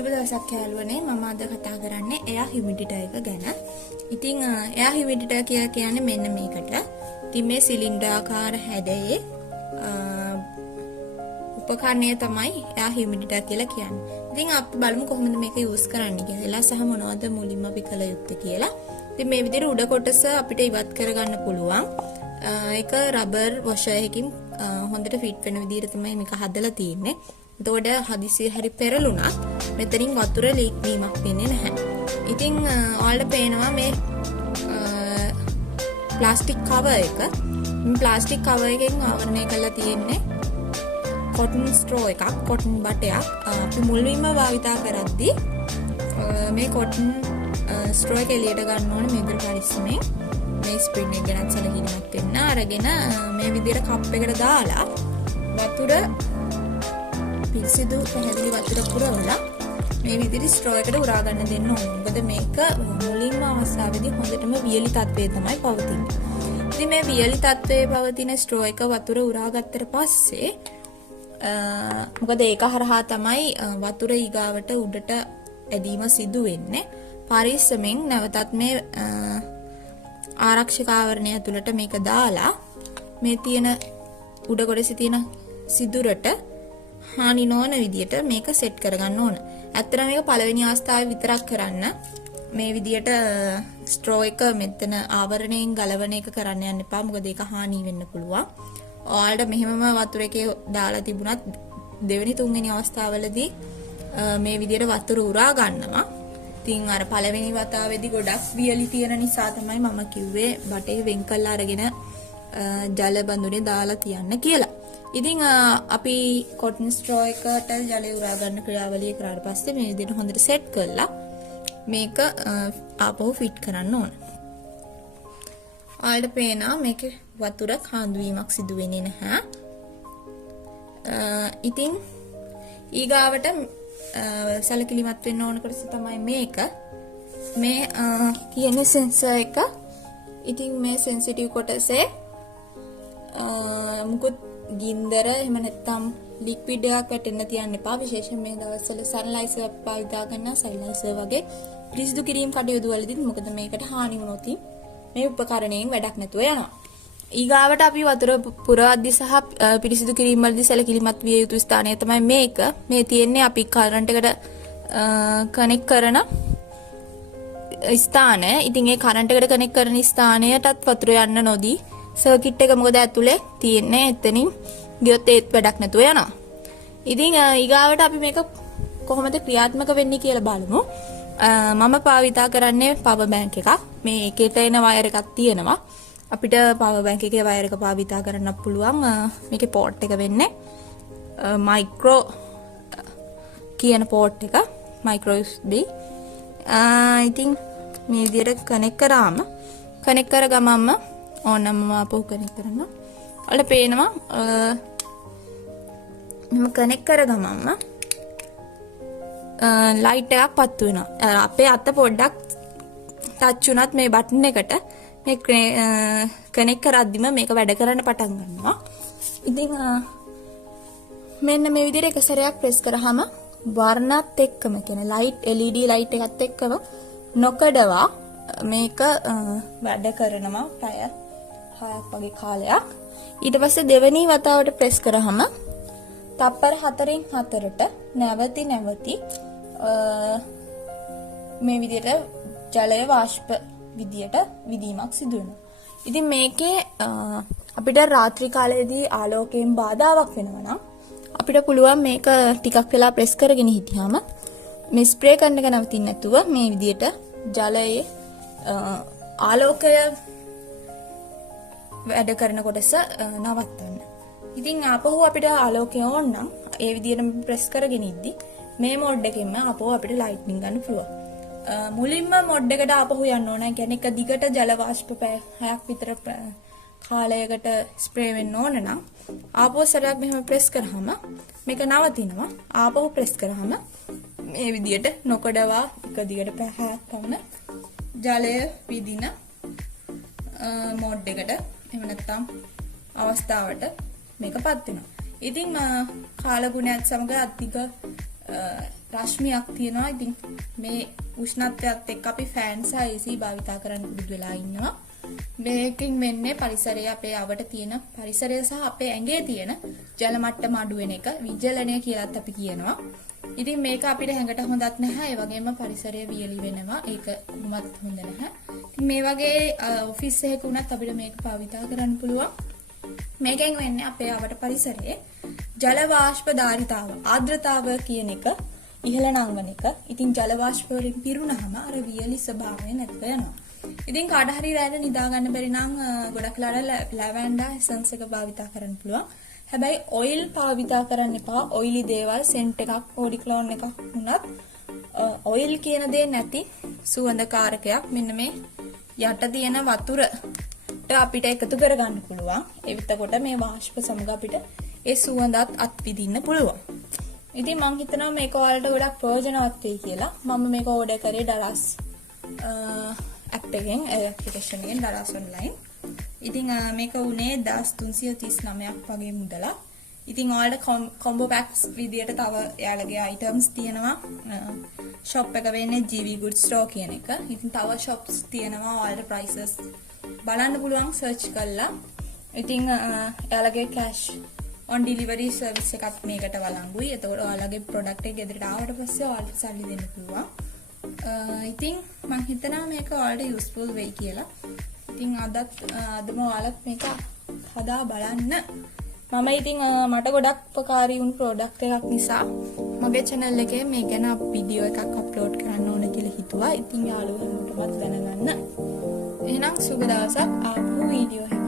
සුබ දවසක් යාළුවනේ. මම අද කතා කරන්නේ එයා හියුමිඩිටර් එක ගැන. ඉතින් එයා හියුමිඩිටර් කියලා කියන්නේ මෙන්න මේකට. ඉතින් මේ සිලින්ඩරාකාර හැඩයේ උපකරණය තමයි එයා හියුමිඩිටර් කියලා කියන්නේ. ඉතින් අපි බලමු කොහොමද මේක යූස් කරන්න කියලා සහ මොනවද මුලින්ම අපි කළ යුත්තේ කියලා. ඉතින් මේ විදිහට උඩ කොටස අපිට ඉවත් කරගන්න පුළුවන්. ඒක රබර් වොෂර් එකකින් හොඳට ෆිට වෙන විදිහට තමයි මේක හදලා තියෙන්නේ. එතකොට හදිසියෙ හරි පෙරළුණත් මෙතනින් වතුර ලීක් වීමක් වෙන්නේ නැහැ. ඉතින් ඔයාලට පේනවා මේ ප්ලාස්ටික් කවර් එක. මේ ප්ලාස්ටික් කවර් එකෙන් ආවරණය කරලා තියෙන්නේ කොටන් ස්ට්‍රෝ එකක්, කොටන් බටයක්. අපි මුලින්ම භාවිතා කරද්දී මේ කොටන් ස්ට්‍රෝ එක එළියට ගන්න ඕනේ මේ විදිහට පරිස්සමෙන්. මේ ස්ප්‍රින් එක ගැන සැලකිලිමත් වෙන්න අරගෙන මේ විදිහට කප් එකට දාලා වතුර පිරිසිදු පැහැදිලි වතුර පුරවලා මේ විදිහට ස්ට්‍රෝ එකට උරා ගන්න දෙන්න ඕනේ. මොකද මේක මුලින්ම අවස්ථාවේදී හොඳටම වියලි තත්ත්වයේ තමයි පවතින්නේ. ඉතින් මේ වියලි තත්ත්වයේ පවතින ස්ට්‍රෝ එක වතුර උරා ගත්තට පස්සේ මොකද ඒක හරහා තමයි වතුර ඊගාවට උඩට ඇදීම සිදු වෙන්නේ. පරිස්සමෙන් නැවතත් මේ ආරක්ෂක ආවරණය ඇතුළට මේක දාලා මේ තියෙන උඩ කොටසේ තියෙන සිදුරට හානි නොවන විදියට මේක සෙට් කරගන්න ඕන. ඇත්තටම මේක පළවෙනි අවස්ථාවේ විතරක් කරන්න. මේ විදියට ස්ට්‍රෝ එක මෙතන ආවරණයෙන් ගලවන එක කරන්න යන්න එපා. මොකද ඒක හානි වෙන්න පුළුවන්. ඔයාලට මෙහෙමම වතුර එකේ දාලා තිබුණත් දෙවෙනි තුන්වෙනි අවස්ථාවවලදී මේ විදියට වතුර උරා ගන්නවා. ඉතින් අර පළවෙනි වතාවේදී ගොඩක් වියලි තියෙන නිසා තමයි මම කිව්වේ බටේ වෙන් කරලා අරගෙන ජල බඳුනේ දාලා තියන්න කියලා. ඉතින් අපි කොටන් ස්ට්‍රෝ එකට ජලය උරා ගන්න ක්‍රියාවලිය කරාට පස්සේ මේ විදිහට හොඳට සෙට් කරලා මේක ආපහු ෆිට කරන්න ඕන. ඔයාලට පේනවා මේකේ වතුර කාන්දු වීමක් සිදු වෙන්නේ නැහැ. ඉතින් ඊගාවට සැලකිලිමත් වෙන්න ඕන කොටස තමයි මේක. මේ කියන සෙන්සර් එක. ඉතින් මේ සෙන්සිටිව් කොටසේ මුකුත් ගින්දර එහෙම නැත්නම් ලික්විඩ් එකක් වැටෙන්න තියන්න එපා. විශේෂයෙන් මේ දවස්වල සන්ලයිසර් පාවිච්චි කරන සන්ලයිසර් වගේ පිරිසිදු කිරීම කටයුතු වලදී මොකද මේකට හානි වුණොත් මේ උපකරණයෙන් වැඩක් නැතුව යනවා. ඊගාවට අපි වතුර පුරවද්දී සහ පිරිසිදු කිරීම වලදී සැලකිලිමත් විය යුතු ස්ථානය තමයි මේක. මේ තියෙන්නේ අපි කරන්ට් එකට කනෙක්ට් කරන ස්ථානය. ඉතින් ඒ කරන්ට් එකට කනෙක්ට් කරන ස්ථානයටත් වතුර යන්න නොදී සර්කිට් එක මොකද ඇතුලේ තියෙන්නේ එතනින් ගියොත් ඒත් වැඩක් නැතුව යනවා. ඉතින් ඊගාවට අපි මේක කොහොමද ක්‍රියාත්මක වෙන්නේ කියලා බලමු. මම භාවිතා කරන්නේ පවර් බැංක් එකක්. මේ ඒකේට එන වයර් එකක් තියෙනවා. අපිට පවර් බැංක් එකේ වයර් එක භාවිතා කරන්න පුළුවන්. මේකේ පෝට් එක වෙන්නේ මයික්‍රෝ කියන පෝට් එක. Micro USB. ඉතින් මේ විදිහට කනෙක්ට් කරාම කනෙක්ට් කරගමම ඕනම අපෝ කනෙක්ට් කරනවා. ඔයාලට පේනවා මම කනෙක්ට් කරගමම ලයිට් එකක් පත්තු වෙනවා. අපේ අත පොඩ්ඩක් ටච් වුණත් මේ බටන් එකට මේ කනෙක්ට් කරද්දිම මේක වැඩ කරන්න පටන් ගන්නවා. ඉතින් මෙන්න මේ විදිහට එක සැරයක් ප්‍රෙස් කරාම වර්ණත් එක්කම කියන්නේ ලයිට් LED ලයිට් එකත් එක්කම නොකඩවා මේක වැඩ කරනවා පැය 6ක් වගේ කාලයක්. ඊට පස්සේ දෙවෙනි වතාවට ප්‍රෙස් කරාම තප්පර 4න් 4ට නැවති මේ විදිහට ජලය වාෂ්ප විදියට විදීමක් සිදු වෙනවා. ඉතින් මේකේ අපිට රාත්‍රී කාලයේදී ආලෝකයෙන් බාධාවක් වෙනවා නම් අපිට පුළුවන් මේක ටිකක් වෙලා ප්‍රෙස් කරගෙන හිටියාම මේ ස්ප්‍රේ කරන එක නවතින්න නැතුව මේ විදියට ජලයේ ආලෝකය වැඩ කරන කොටස නවත්තන්න. ඉතින් ආපහු අපිට ආලෝකය ඕන නම් ඒ විදියට ප්‍රෙස් කරගෙන ඉද්දි මේ මෝඩ් එකෙන්ම ආපහු අපිට ලයිට්නින් ගන්න පුළුවන්. මුලින්ම මෝඩ් එකට ආපහු යන්න ඕන. කියන්නේ එක දිගට ජල වාෂ්ප පැය 6ක් විතර කාලයකට ස්ප්‍රේ වෙන්න ඕන නම් ආපහු සැරයක් මෙහෙම ප්‍රෙස් කරාම මේක නවතිනවා. ආපහු ප්‍රෙස් කරාම මේ විදියට නොකඩවා එක දිගට පැය 6ක් පමණ ජලය විදින මෝඩ් එකට එහෙම නැත්නම් අවස්ථාවට මේකපත් වෙනවා. ඉතින් කාලගුණයත් සමග අධික රශ්මියක් තියෙනවා. ඉතින් මේ උෂ්ණත්වයත් එක්ක අපි ෆෑන් සහ AC භාවිතා කරන්න පුරුදු වෙලා ඉන්නවා. මේකෙන් වෙන්නේ පරිසරයේ අපේ අවට තියෙන පරිසරය සහ අපේ ඇඟේ තියෙන ජල මට්ටම අඩු වෙන එක විජලනය කියලාත් අපි කියනවා. ඉතින් මේක අපිට හැඟට හොඳත් නැහැ. ඒ වගේම පරිසරය වියලි වෙනවා. ඒක කොහොමත් හොඳ නැහැ. ඉතින් මේ වගේ ඔෆිස් එකක උනත් අපිට මේක භාවිතා කරන්න පුළුවන්. මේකෙන් වෙන්නේ අපේ අවට පරිසරයේ ජල වාෂ්ප ධාරිතාව ආර්ද්‍රතාව කියන එක ඉහළ නංවන එක. ඉතින් ජල වාෂ්ප වලින් පිරුණාම අර වියලි ස්වභාවය නැතිව යනවා. ඉතින් කාට හරි රැඳ නිදා ගන්න බැරි නම් ගොඩක් ලාට ලැවෙන්ඩර් එසන්ස් එක භාවිතා කරන්න පුළුවන්. හැබැයි ඔයිල් භාවිතා කරන්න එපා. ඔයිලි දේවල් සෙන්ට් එකක් ඕඩික්ලෝන් එකක් වුණත් ඔයිල් කියන දේ නැති සුවඳකාරකයක් මෙන්න මේ යට තියෙන වතුරට අපිට එකතු කරගන්න පුළුවන්. එවිටකොට මේ වාෂ්ප සමග අපිට ඒ සුවඳත් අත්විඳින්න පුළුවන්. ඉතින් මම හිතනවා මේක ඔයාලට ගොඩක් ප්‍රයෝජනවත් වෙයි කියලා. මම මේක ඕඩර් කරේ ඩලාස් ඇප් එකෙන් ඇප්ලිකේෂන් එකෙන් ඩලාස් ඔන්ලයින්. ඉතින් මේක උනේ 1339ක් වගේ මුදලක්. ඉතින් ඔයාලට කොම්බෝ පැක්ස් විදියට තව යාළගේ අයිටම්ස් තියෙනවා. ෂොප් එක වෙන්නේ GV Good Store කියන එක. ඉතින් තව shops තියෙනවා. ඔයාලට prices බලන්න පුළුවන් search කරලා. ඉතින් යාළගේ cash on delivery service එකත් මේකට වළංගුයි. එතකොට ඔයාලගේ product එක ගෙදරට ආවට පස්සේ ඔයාලට සල්ලි දෙන්න පුළුවන්. ඉතින් මම හිතනවා මේක ඔයාලට useful වෙයි කියලා. ඉතින් අදම ඔයාලත් මේක හදා බලන්න. මම ඉතින් මට ගොඩක් උපකාරී වුණු ප්‍රොඩක්ට් එකක් නිසා මගේ channel එකේ මේ ගැන වීඩියෝ එකක් අප්ලෝඩ් කරන්න ඕන කියලා හිතුවා. ඉතින් යාළුවෝ හැමෝටමත් දැනගන්න. එහෙනම් සුබ දවසක් ආපහු වීඩියෝ